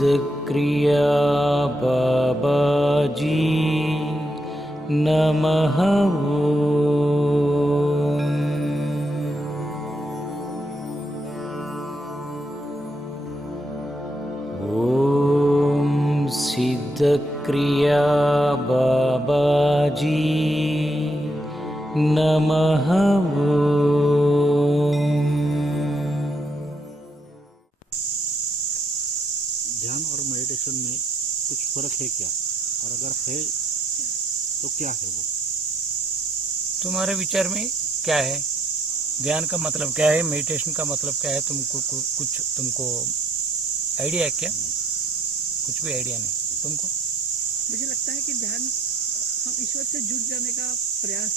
सिद्धक्रिया बाबाजी नमः ओम सिद्धक्रिया बाबाजी नमः ध्यान और मेडिटेशन में कुछ फर्क है क्या, और अगर है तो क्या है वो? तुम्हारे विचार में क्या है? ध्यान का मतलब क्या है? मेडिटेशन का मतलब क्या है? कुछ तुमको आइडिया है क्या? कुछ भी आइडिया नहीं तुमको? मुझे लगता है कि ध्यान हम ईश्वर से जुड़ जाने का प्रयास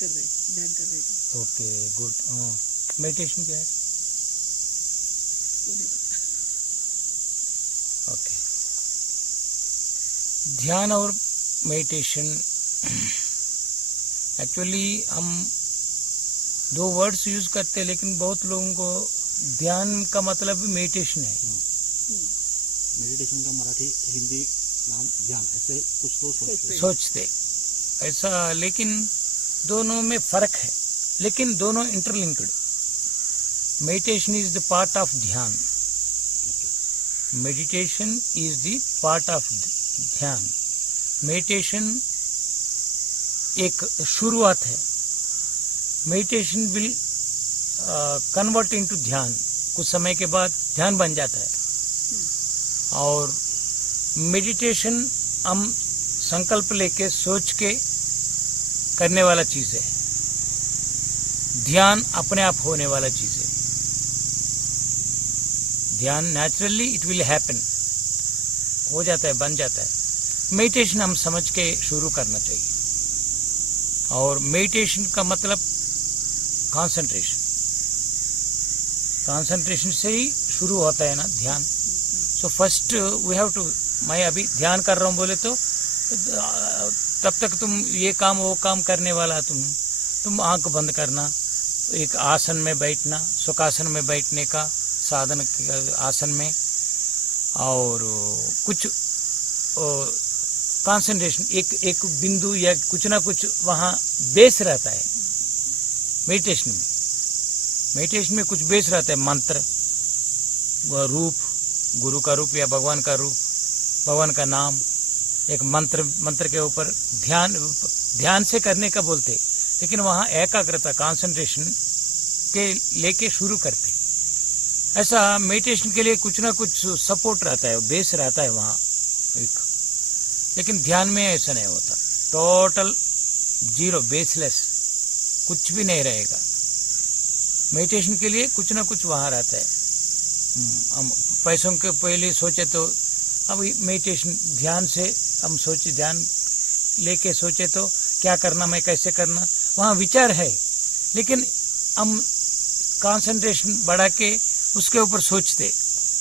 कर रहे हैं, ध्यान कर रहे हैं। Okay, good. मेडिटेशन क्या है? वो नहीं पता। ओके, ध्यान और मेडिटेशन एक्चुअली हम दो वर्ड्स यूज करते हैं, लेकिन बहुत लोगों को ध्यान का मतलब मेडिटेशन है। मेडिटेशन का मराठी हिंदी नाम ध्यान, ऐसे कुछ तो सोचते ऐसा, लेकिन दोनों में फर्क है, लेकिन दोनों interlinked. Meditation is the part of dhyan, meditation is the part of dhyan. Meditation एक शुरुआत है, मेडिटेशन विल कन्वर्ट इनटू ध्यान। कुछ समय के बाद ध्यान बन जाता है। और मेडिटेशन हम संकल्प लेके सोच के करने वाला चीज है, ध्यान अपने आप होने वाला चीज है। ध्यान नेचुरली इट विल हैपन, हो जाता है, बन जाता है। मेडिटेशन हम समझ के शुरू करना चाहिए, और मेडिटेशन का मतलब कंसंट्रेशन, कंसंट्रेशन से ही शुरू होता है ना ध्यान। So first we have to, मैं अभी ध्यान कर रहा हूँ बोले तो तब तक तुम ये काम वो काम करने वाला, तुम आंख बंद करना, एक आसन में बैठना, सुखासन में बैठने का साधन आसन में, और कुछ कंसंट्रेशन, एक बिंदु या कुछ ना कुछ वहाँ बेस रहता है मेडिटेशन में। मेडिटेशन में कुछ बेस रहता है, मंत्र, रूप, गुरु का रूप या भगवान का रूप, भगवान का नाम, एक मंत्र के ऊपर ध्यान से करने का बोलते, लेकिन वहाँ एकाग्रता कंसंट्रेशन के लेके शुरू करते। ऐसा मेडिटेशन के लिए कुछ ना कुछ सपोर्ट रहता है, बेस रहता है वहाँ एक। लेकिन ध्यान में ऐसा नहीं होता, टोटल जीरो, बेसलेस, कुछ भी नहीं रहेगा। मेडिटेशन के लिए कुछ ना कुछ वहाँ रहता है। हम पैसों के पहले सोचे तो अभी मेडिटेशन, ध्यान से हम सोचे, ध्यान लेके सोचे तो क्या करना, मैं कैसे करना, वहाँ विचार है, लेकिन हम कंसंट्रेशन बढ़ा के उसके ऊपर सोचते,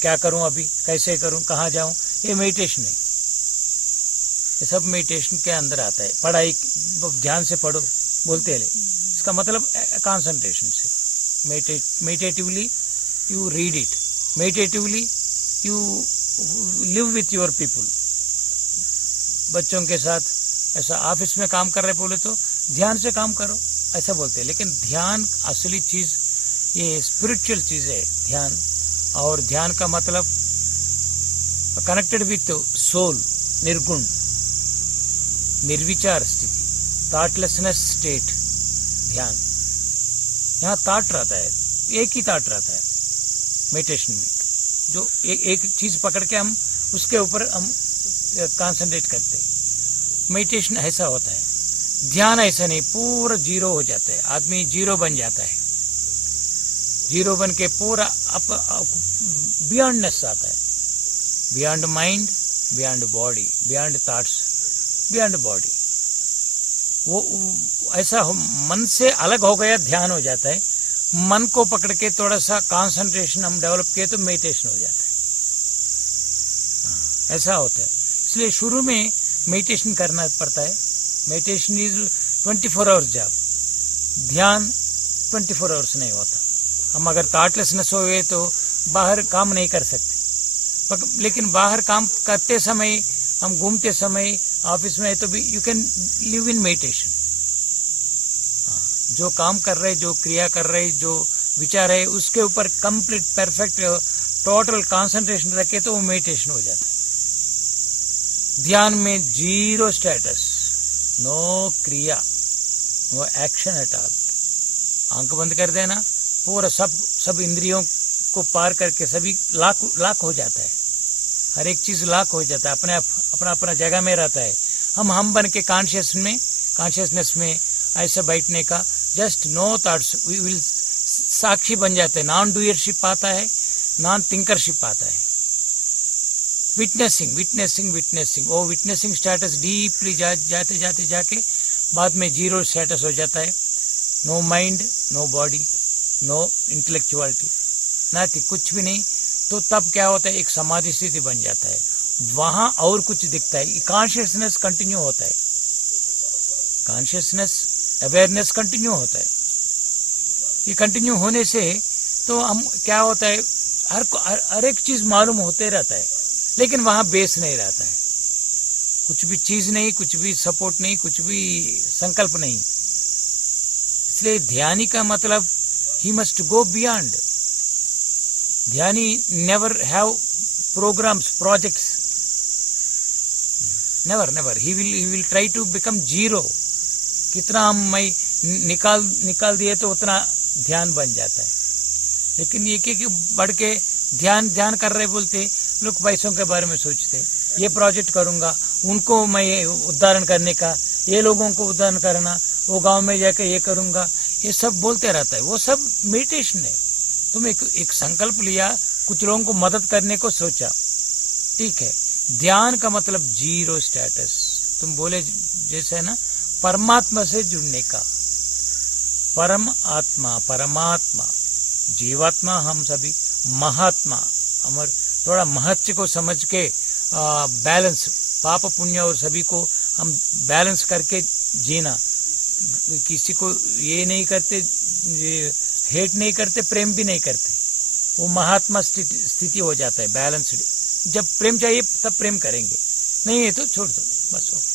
क्या करूं अभी, कैसे करूं, कहाँ जाऊं, ये मेडिटेशन है। ये सब मेडिटेशन के अंदर आता है। पढ़ाई ध्यान से पढ़ो बोलते हैं, इसका मतलब कंसंट्रेशन से। Meditatively you read it, meditatively you live with your people. बच्चों के साथ ऐसा ऑफिस में काम कर रहे बोले तो ध्यान से काम करो, ऐसा बोलते हैं। लेकिन ध्यान असली चीज, ये स्पिरिचुअल चीज है ध्यान। और ध्यान का मतलब कनेक्टेड विथ सोल, निर्गुण, निर्विचार स्थिति, थॉटलेसनेस स्टेट। ध्यान, यहाँ थॉट रहता है, एक ही थॉट रहता है मेडिटेशन में, जो एक चीज पकड़ के हम उसके ऊपर हम कंसंट्रेट करते हैं। मेडिटेशन ऐसा होता है, ध्यान ऐसा नहीं, पूरा जीरो हो जाता है, आदमी जीरो बन जाता है। जीरो बन के पूरा बियॉन्डनेस आता है, beyond mind, beyond body, beyond thoughts, beyond body. वो ऐसा मन से अलग हो गया, ध्यान हो जाता है। मन को पकड़ के थोड़ा सा कंसंट्रेशन हम डेवलप किए तो मेडिटेशन हो जाता है। ऐसा होता है। इसलिए शुरू में मेडिटेशन करना पड़ता है। मेडिटेशन इज 24 आवर्स जॉब, ध्यान 24 आवर्स नहीं होता। हम अगर थॉटलेसनेस हो गए तो बाहर काम नहीं कर सकते। लेकिन बाहर काम करते समय, हम घूमते समय, ऑफिस में है तो भी you can live in meditation. जो काम कर रहे, जो क्रिया कर रहे, जो विचार है, उसके ऊपर कंप्लीट परफेक्ट टोटल कंसंट्रेशन रखे तो वो मेडिटेशन हो जाता है। ध्यान में जीरो स्टेटस, नो क्रिया, नो एक्शन एट ऑल। आंख बंद कर देना, पूरा सब इंद्रियों को पार करके सभी लाख हो जाता है। हर एक चीज लाख हो जाता है, अपना जगह में रहता है। हम बन के कॉन्शियसनेस में ऐसा बैठने का, just no thoughts, we will साक्षी बन जाते हैं। नॉन डूयरशिप आता है, नॉन थिंकरशिप आता है। विटनेसिंग, वो विटनेसिंग स्टेटस डीपली जाते जाके बाद में जीरो स्टेटस हो जाता है। No mind, no body, no intellectuality, nothing, कुछ भी नहीं। तो तब क्या होता है, एक समाधि स्थिति बन जाता है। वहां और कुछ दिखता है, कॉन्शियसनेस कंटिन्यू होता है, कॉन्शियसनेस अवेयरनेस कंटिन्यू होता है। ये कंटिन्यू होने से तो हम क्या होता है, हर एक चीज मालूम होते रहता है, लेकिन वहां बेस नहीं रहता है। कुछ भी चीज नहीं, कुछ भी सपोर्ट नहीं, कुछ भी संकल्प नहीं। इसलिए ध्यानी का मतलब ही मस्ट गो बियॉन्ड। ध्यानी never have programs, projects, never. He will try to become zero. कितना हम निकाल दिए तो उतना ध्यान बन जाता है। लेकिन ये कि बढ़ के ध्यान कर रहे बोलते लोग, पैसों के बारे में सोचते, ये प्रोजेक्ट करूंगा, उनको मैं उद्धारण करने का, ये लोगों को उद्धारण करना, वो गांव में जाकर ये करूंगा, ये सब बोलते रहता है। वो सब मेडिटेशन है। तुम एक संकल्प लिया, कुछ लोगों को मदद करने को सोचा, ठीक है। ध्यान का मतलब जीरो स्टेटस। तुम बोले जैसे है ना, परमात्मा से जुड़ने का। परमात्मा, जीवात्मा हम सभी, महात्मा, हमारे थोड़ा महत्व को समझ के बैलेंस, पाप पुण्य और सभी को हम बैलेंस करके जीना। किसी को ये नहीं करते, हेट नहीं करते, प्रेम भी नहीं करते। वो महात्मा स्थिति हो जाता है, बैलेंस्ड। जब प्रेम चाहिए तब प्रेम करेंगे, नहीं है तो छोड़ दो, बस हो गया।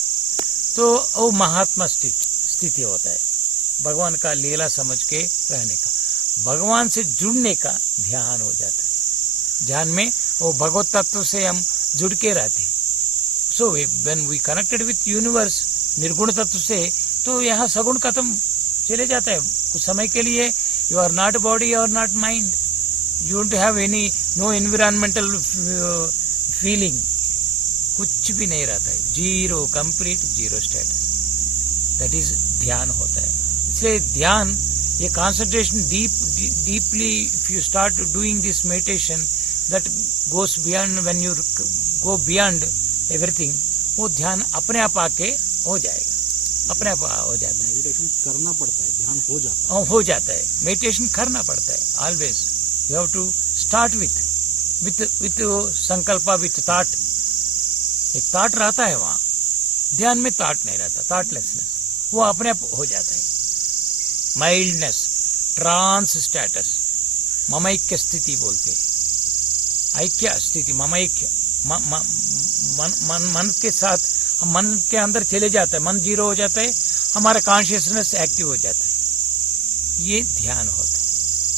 तो वो महात्मा स्थिति होता है, भगवान का लीला समझ के रहने का, भगवान से जुड़ने का ध्यान हो जाता है। ध्यान में वो भगवत तत्व से हम जुड़ के रहते हैं। So when we connected with universe, निर्गुण तत्व से, तो यहाँ सगुण खत्म चले जाता है कुछ समय के लिए। यू आर नॉट बॉडी और not mind, you don't have any, no environmental feeling, कुछ भी नहीं रहता है। Zero, complete zero status, that is ध्यान होता है। इसलिए ध्यान, ये concentration deeply, if you start doing this meditation, that goes beyond, when you go beyond everything, वो ध्यान अपने आप आके हो जाएगा, अपने आप हो जाता है। मेडिटेशन करना पड़ता है, ध्यान हो जाता है। मेडिटेशन करना पड़ता है always. You have to start with संकल्प, विथ थॉट। एक थॉट रहता है वहां, ध्यान में थॉट नहीं रहता, थॉटलेसनेस, वो अपने आप हो जाता है। माइल्डनेस, ट्रांस स्टेटस, ममैक्य स्थिति बोलते हैं, ऐक्य स्थिति, ममैक्य, मन के साथ, हम मन के अंदर चले जाता है, मन जीरो हो जाता है, हमारा कॉन्शियसनेस एक्टिव हो जाता है। ये ध्यान होता है।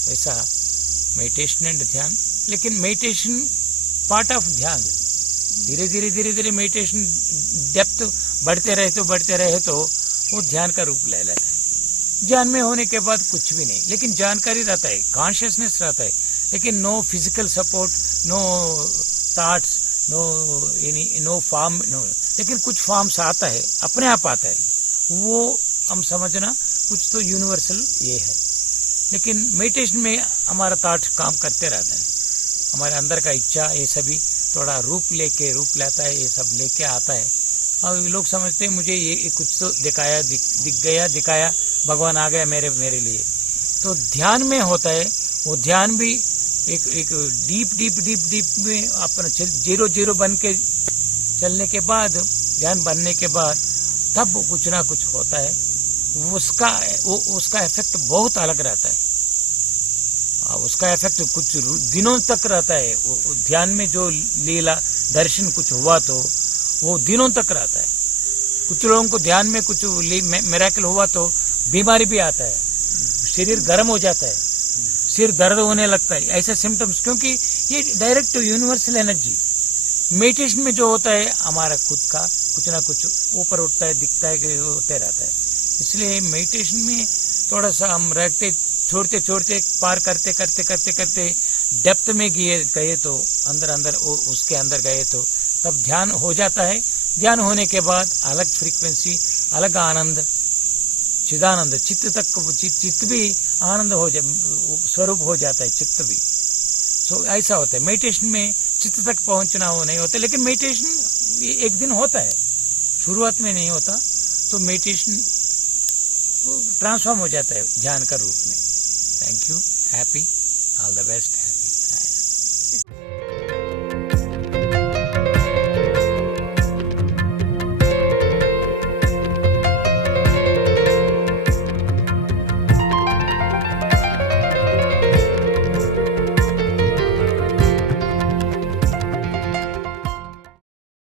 वैसा मेडिटेशन एंड ध्यान, लेकिन मेडिटेशन पार्ट ऑफ ध्यान। धीरे धीरे मेडिटेशन डेप्थ बढ़ते रहे तो वो ध्यान का रूप ले लेता है। ध्यान में होने के बाद कुछ भी नहीं, लेकिन जानकारी रहता है, कॉन्शियसनेस रहता है, लेकिन no physical support, no thoughts, no form, no. लेकिन कुछ फॉर्म्स आता है, अपने आप आता है, वो हम समझना कुछ तो यूनिवर्सल ये है। लेकिन मेडिटेशन में हमारा थॉट काम करते रहता है, हमारे अंदर का इच्छा ये सभी थोड़ा रूप लाता है, ये सब लेके आता है। और लोग समझते हैं मुझे ये कुछ तो दिखाया, भगवान आ गया मेरे लिए। तो ध्यान में होता है, वो ध्यान भी एक डीप में अपना जीरो बन के चलने के बाद, ध्यान बनने के बाद, तब कुछ ना कुछ होता है। उसका इफेक्ट बहुत अलग रहता है। उसका उसका इफेक्ट कुछ दिनों तक रहता है। वो ध्यान में जो लीला दर्शन कुछ हुआ तो वो दिनों तक रहता है। कुछ लोगों को ध्यान में कुछ मिरेकल हुआ तो बीमारी भी आता है, शरीर गर्म हो जाता है, सिर दर्द होने लगता है, ऐसे सिम्टम्स, क्योंकि ये डायरेक्ट यूनिवर्सल एनर्जी। मेडिटेशन में जो होता है हमारा खुद का कुछ ना कुछ ऊपर उठता है, दिखता है कि होते रहता है। इसलिए मेडिटेशन में थोड़ा सा हम रहते छोड़ते छोड़ते पार करते करते करते करते डेप्थ में गए तो अंदर उसके अंदर गए तो तब ध्यान हो जाता है। ध्यान होने के बाद अलग फ्रीक्वेंसी, अलग आनंद, चिदानंद, चित्त तक, चित्त भी आनंद हो स्वरूप हो जाता है, चित्त भी। सो ऐसा होता है मेडिटेशन में। चित्त तक पहुंचना वो नहीं होता, लेकिन मेडिटेशन एक दिन होता है, शुरुआत में नहीं होता। तो मेडिटेशन ट्रांसफॉर्म हो जाता है ध्यान का रूप में। Thank you, happy, all the best.